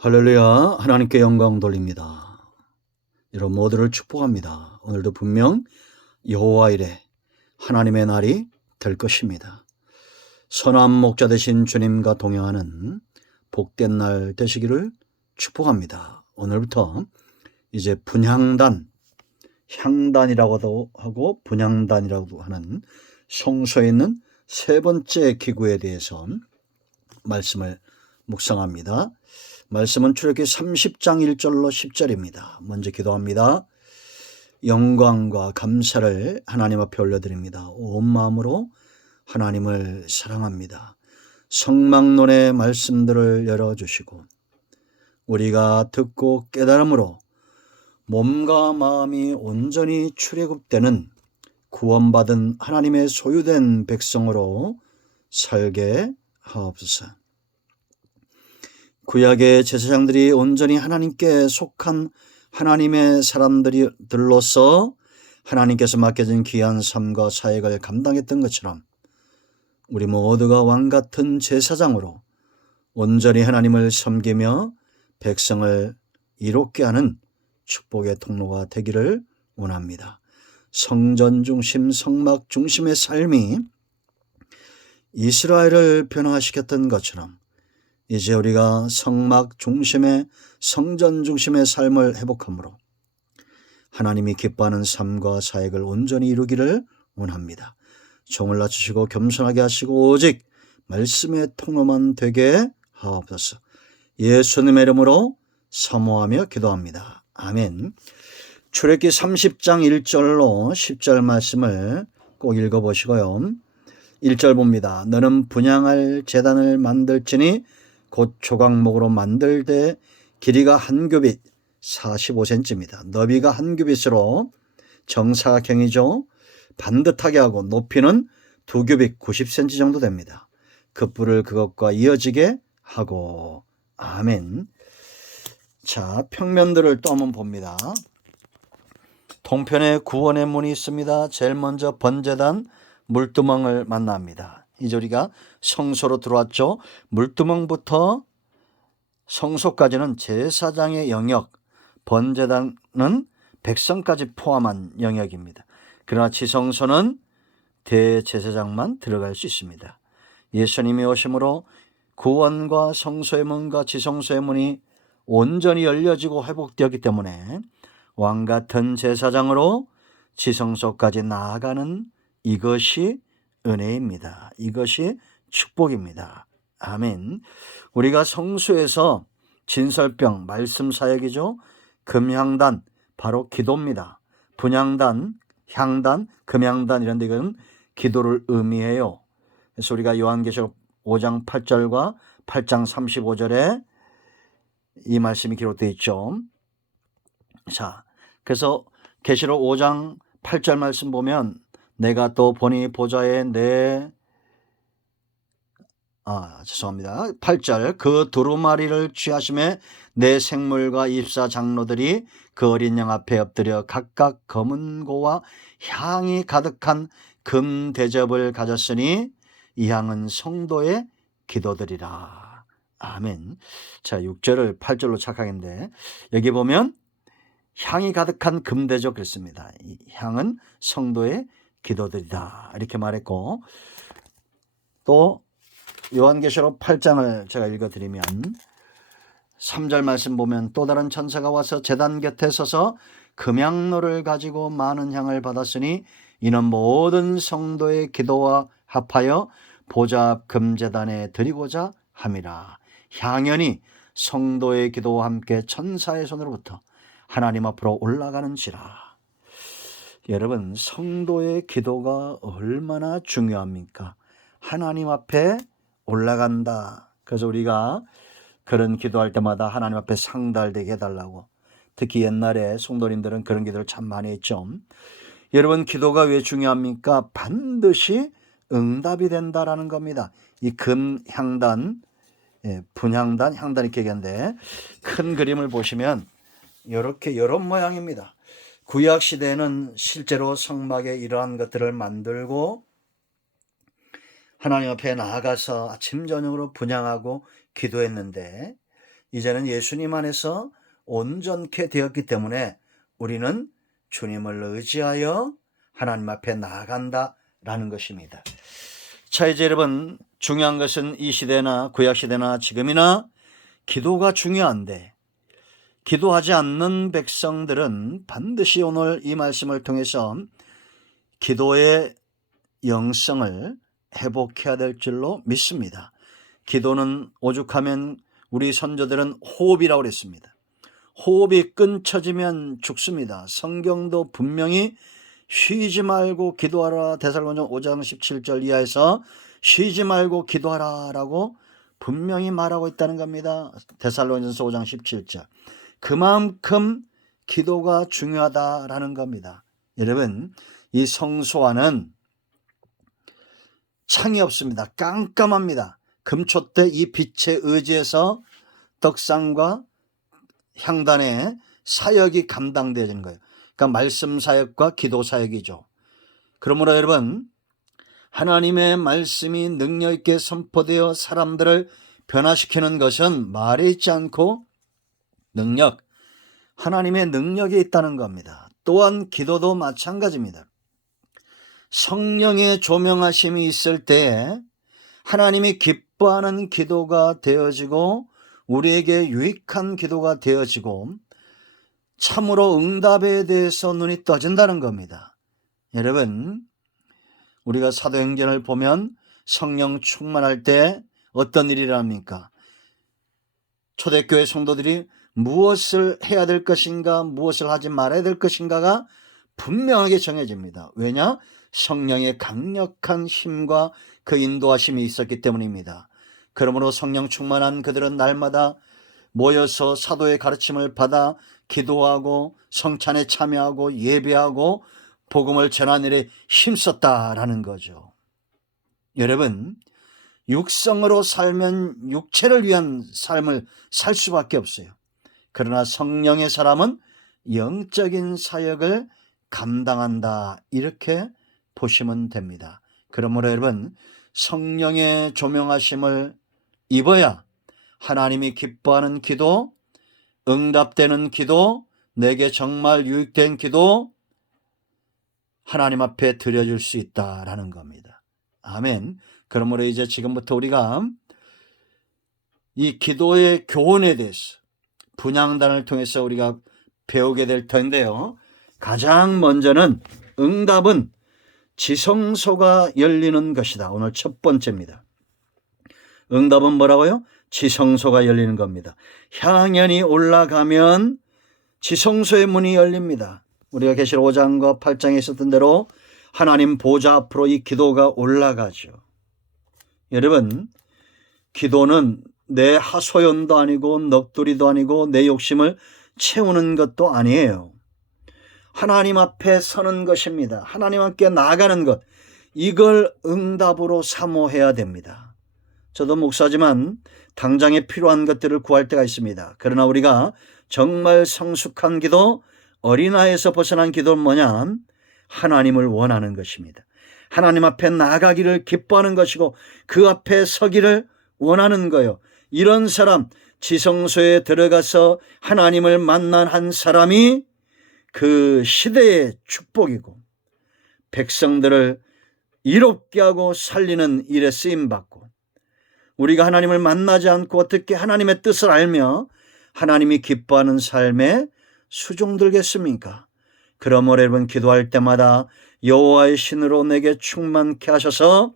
할렐루야. 하나님께 영광 돌립니다. 여러분 모두를 축복합니다. 오늘도 분명 여호와 이레 하나님의 날이 될 것입니다. 선한 목자 되신 주님과 동행하는 복된 날 되시기를 축복합니다. 오늘부터 이제 분향단, 향단이라고도 하고 분향단이라고도 하는 성소에 있는 세 번째 기구에 대해서 말씀을 묵상합니다. 말씀은 출애굽기 30장 1절로 10절입니다. 먼저 기도합니다. 영광과 감사를 하나님 앞에 올려드립니다. 온 마음으로 하나님을 사랑합니다. 성막론의 말씀들을 열어주시고 우리가 듣고 깨달음으로 몸과 마음이 온전히 출애굽되는 구원받은 하나님의 소유된 백성으로 살게 하옵소서. 구약의 제사장들이 온전히 하나님께 속한 하나님의 사람들로서 하나님께서 맡겨진 귀한 삶과 사역을 감당했던 것처럼 우리 모두가 왕같은 제사장으로 온전히 하나님을 섬기며 백성을 이롭게 하는 축복의 통로가 되기를 원합니다. 성전 중심, 성막 중심의 삶이 이스라엘을 변화시켰던 것처럼 이제 우리가 성막 중심의, 성전 중심의 삶을 회복함으로 하나님이 기뻐하는 삶과 사역을 온전히 이루기를 원합니다. 종을 낮추시고 겸손하게 하시고 오직 말씀의 통로만 되게 하옵소서. 예수님의 이름으로 사모하며 기도합니다. 아멘. 출애굽기 30장 1절로 10절 말씀을 꼭 읽어보시고요. 1절 봅니다. 너는 분향할 제단을 만들지니 곧 조각목으로 만들되 길이가 한 규빗 45cm입니다. 너비가 한 규빗으로 정사각형이죠. 반듯하게 하고 높이는 2규빗 90cm 정도 됩니다. 급부를 그것과 이어지게 하고 아멘. 자, 평면들을 또 한번 봅니다. 동편에 구원의 문이 있습니다. 제일 먼저 번제단 물두멍을 만납니다. 이제 우리가 성소로 들어왔죠. 물두멍부터 성소까지는 제사장의 영역, 번제단은 백성까지 포함한 영역입니다. 그러나 지성소는 대제사장만 들어갈 수 있습니다. 예수님이 오심으로 구원과 성소의 문과 지성소의 문이 온전히 열려지고 회복되었기 때문에 왕같은 제사장으로 지성소까지 나아가는 이것이 은혜입니다. 이것이 축복입니다. 아멘. 우리가 성소에서 진설병, 말씀 사역이죠. 금향단, 바로 기도입니다. 분향단, 향단, 금향단 이런 데 이건 기도를 의미해요. 그래서 우리가 요한계시록 5장 8절과 8장 35절에 이 말씀이 기록되어 있죠. 자, 그래서 계시록 5장 8절 말씀 보면 내가 또 보니 보좌에 죄송합니다. 8절 그 두루마리를 취하심에 내 생물과 입사 장로들이 그 어린 양 앞에 엎드려 각각 검은 고와 향이 가득한 금 대접을 가졌으니 이 향은 성도의 기도들이라. 아멘. 자, 6절을 8절로 착각했는데 여기 보면 향이 가득한 금 대접 그랬습니다. 이 향은 성도의 기도들이다 이렇게 말했고, 또 요한계시록 8장을 제가 읽어드리면 3절 말씀 보면 또 다른 천사가 와서 제단 곁에 서서 금향로를 가지고 많은 향을 받았으니 이는 모든 성도의 기도와 합하여 보좌 앞 금제단에 드리고자 함이라. 향연이 성도의 기도와 함께 천사의 손으로부터 하나님 앞으로 올라가는지라. 여러분, 성도의 기도가 얼마나 중요합니까? 하나님 앞에 올라간다. 그래서 우리가 그런 기도할 때마다 하나님 앞에 상달되게 해달라고, 특히 옛날에 성도님들은 그런 기도를 참 많이 했죠. 여러분, 기도가 왜 중요합니까? 반드시 응답이 된다라는 겁니다. 이 금향단, 분향단, 향단 이렇게 얘기하는데 큰 그림을 보시면 이런 모양입니다. 구약 시대에는 실제로 성막에 이러한 것들을 만들고 하나님 앞에 나아가서 아침 저녁으로 분향하고 기도했는데 이제는 예수님 안에서 온전케 되었기 때문에 우리는 주님을 의지하여 하나님 앞에 나아간다라는 것입니다. 자, 이제 여러분, 중요한 것은 이 시대나 구약시대나 지금이나 기도가 중요한데, 기도하지 않는 백성들은 반드시 오늘 이 말씀을 통해서 기도의 영성을 회복해야 될 줄로 믿습니다. 기도는 오죽하면 우리 선조들은 호흡이라고 그랬습니다. 호흡이 끊쳐지면 죽습니다. 성경도 분명히 쉬지 말고 기도하라, 데살로니가 5장 17절 이하에서 쉬지 말고 기도하라 라고 분명히 말하고 있다는 겁니다. 데살로니가서 5장 17절. 그만큼 기도가 중요하다라는 겁니다. 여러분, 이 성소 안은 창이 없습니다. 깜깜합니다. 금초 때 이 빛에 의지해서 떡상과 향단의 사역이 감당되어지는 거예요. 그러니까 말씀 사역과 기도 사역이죠. 그러므로 여러분, 하나님의 말씀이 능력 있게 선포되어 사람들을 변화시키는 것은 말에 있지 않고 능력, 하나님의 능력이 있다는 겁니다. 또한 기도도 마찬가지입니다. 성령의 조명하심이 있을 때에 하나님이 기뻐하는 기도가 되어지고 우리에게 유익한 기도가 되어지고 참으로 응답에 대해서 눈이 떠진다는 겁니다. 여러분, 우리가 사도행전을 보면 성령 충만할 때 어떤 일이 일어납니까? 초대교회 성도들이 무엇을 해야 될 것인가, 무엇을 하지 말아야 될 것인가가 분명하게 정해집니다. 왜냐? 성령의 강력한 힘과 그 인도하심이 있었기 때문입니다. 그러므로 성령 충만한 그들은 날마다 모여서 사도의 가르침을 받아 기도하고 성찬에 참여하고 예배하고 복음을 전하는 일에 힘썼다라는 거죠. 여러분, 육성으로 살면 육체를 위한 삶을 살 수밖에 없어요. 그러나 성령의 사람은 영적인 사역을 감당한다, 이렇게 보시면 됩니다. 그러므로 여러분, 성령의 조명하심을 입어야 하나님이 기뻐하는 기도, 응답되는 기도, 내게 정말 유익된 기도, 하나님 앞에 드려줄 수 있다라는 겁니다. 아멘. 그러므로 이제 지금부터 우리가 이 기도의 교훈에 대해서 분향단을 통해서 우리가 배우게 될 텐데요. 가장 먼저는 응답은 지성소가 열리는 것이다. 오늘 첫 번째입니다. 응답은 뭐라고요? 지성소가 열리는 겁니다. 향연이 올라가면 지성소의 문이 열립니다. 우리가 계시록 5장과 8장에 있었던 대로 하나님 보좌 앞으로 이 기도가 올라가죠. 여러분, 기도는 내 하소연도 아니고 넋두리도 아니고 내 욕심을 채우는 것도 아니에요. 하나님 앞에 서는 것입니다. 하나님 함께 나아가는 것, 이걸 응답으로 사모해야 됩니다. 저도 목사지만 당장에 필요한 것들을 구할 때가 있습니다. 그러나 우리가 정말 성숙한 기도, 어린아이에서 벗어난 기도는 뭐냐? 하나님을 원하는 것입니다. 하나님 앞에 나아가기를 기뻐하는 것이고 그 앞에 서기를 원하는 거예요. 이런 사람, 지성소에 들어가서 하나님을 만난 한 사람이 그 시대의 축복이고 백성들을 이롭게 하고 살리는 일에 쓰임받고, 우리가 하나님을 만나지 않고 어떻게 하나님의 뜻을 알며 하나님이 기뻐하는 삶에 수종들겠습니까? 그러므로 여러분, 기도할 때마다 여호와의 신으로 내게 충만케 하셔서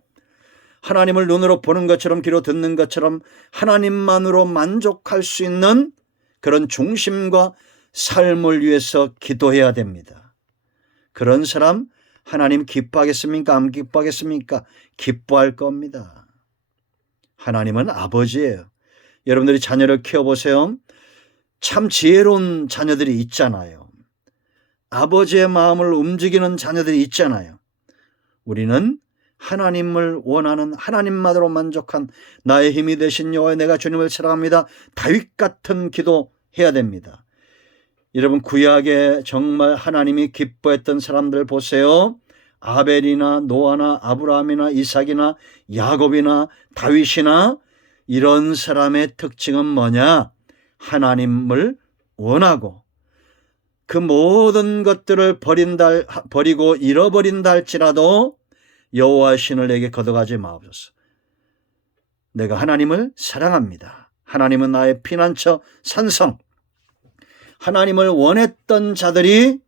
하나님을 눈으로 보는 것처럼 귀로 듣는 것처럼 하나님만으로 만족할 수 있는 그런 중심과 삶을 위해서 기도해야 됩니다. 그런 사람 하나님 기뻐하겠습니까? 안 기뻐하겠습니까? 기뻐할 겁니다. 하나님은 아버지예요. 여러분들이 자녀를 키워보세요. 참 지혜로운 자녀들이 있잖아요. 아버지의 마음을 움직이는 자녀들이 있잖아요. 우리는 하나님을 원하는, 하나님만으로 만족한 나의 힘이 되신 여호와 내가 주님을 사랑합니다, 다윗 같은 기도 해야 됩니다. 여러분, 구약에 정말 하나님이 기뻐했던 사람들 보세요. 아벨이나 노아나 아브라함이나 이삭이나 야곱이나 다윗이나 이런 사람의 특징은 뭐냐? 하나님을 원하고 그 모든 것들을 버리고 잃어버린다 할지라도 여호와의 신을 내게 걷어가지 마옵소서. 내가 하나님을 사랑합니다. 하나님은 나의 피난처 산성. 하나님을 원했던 자들이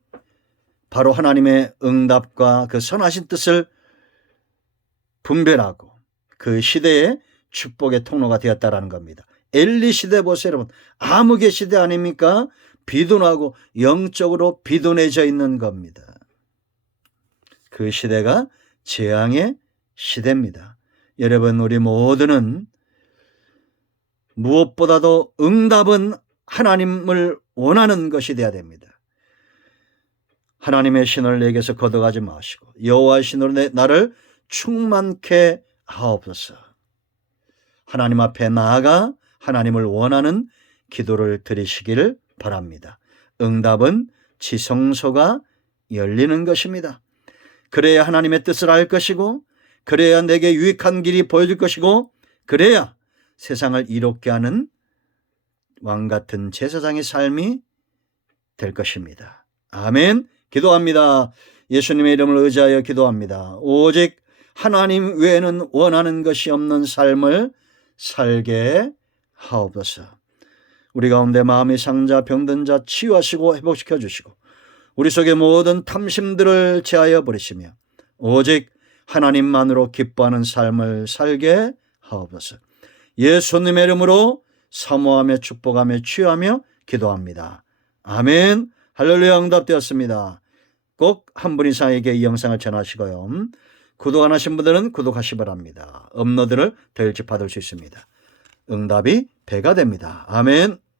바로 하나님의 응답과 그 선하신 뜻을 분별하고 그 시대의 축복의 통로가 되었다라는 겁니다. 엘리 시대 보세요, 여러분. 암흑의 시대 아닙니까? 비둔하고 영적으로 비둔해져 있는 겁니다. 그 시대가 재앙의 시대입니다. 여러분, 우리 모두는 무엇보다도 응답은 하나님을 원하는 것이 되어야 됩니다. 하나님의 신을 내게서 걷어가지 마시고 여호와의 신으로 나를 충만케 하옵소서. 하나님 앞에 나아가 하나님을 원하는 기도를 드리시기를 바랍니다. 응답은 지성소가 열리는 것입니다. 그래야 하나님의 뜻을 알 것이고, 그래야 내게 유익한 길이 보여줄 것이고, 그래야 세상을 이롭게 하는 왕같은 제사장의 삶이 될 것입니다. 아멘. 기도합니다. 예수님의 이름을 의지하여 기도합니다. 오직 하나님 외에는 원하는 것이 없는 삶을 살게 하옵소서. 우리 가운데 마음이 상자 병든 자 치유하시고 회복시켜 주시고 우리 속의 모든 탐심들을 제하여 버리시며 오직 하나님만으로 기뻐하는 삶을 살게 하옵소서. 예수님의 이름으로 사모하며 축복하며 치유하며 기도합니다. 아멘. 할렐루야. 응답되었습니다. 꼭 한 분 이상에게 이 영상을 전하시고요. 구독 안 하신 분들은 구독하시 바랍니다. 업로드를 더 일찍 받을 수 있습니다. 응답이 배가 됩니다. 아멘.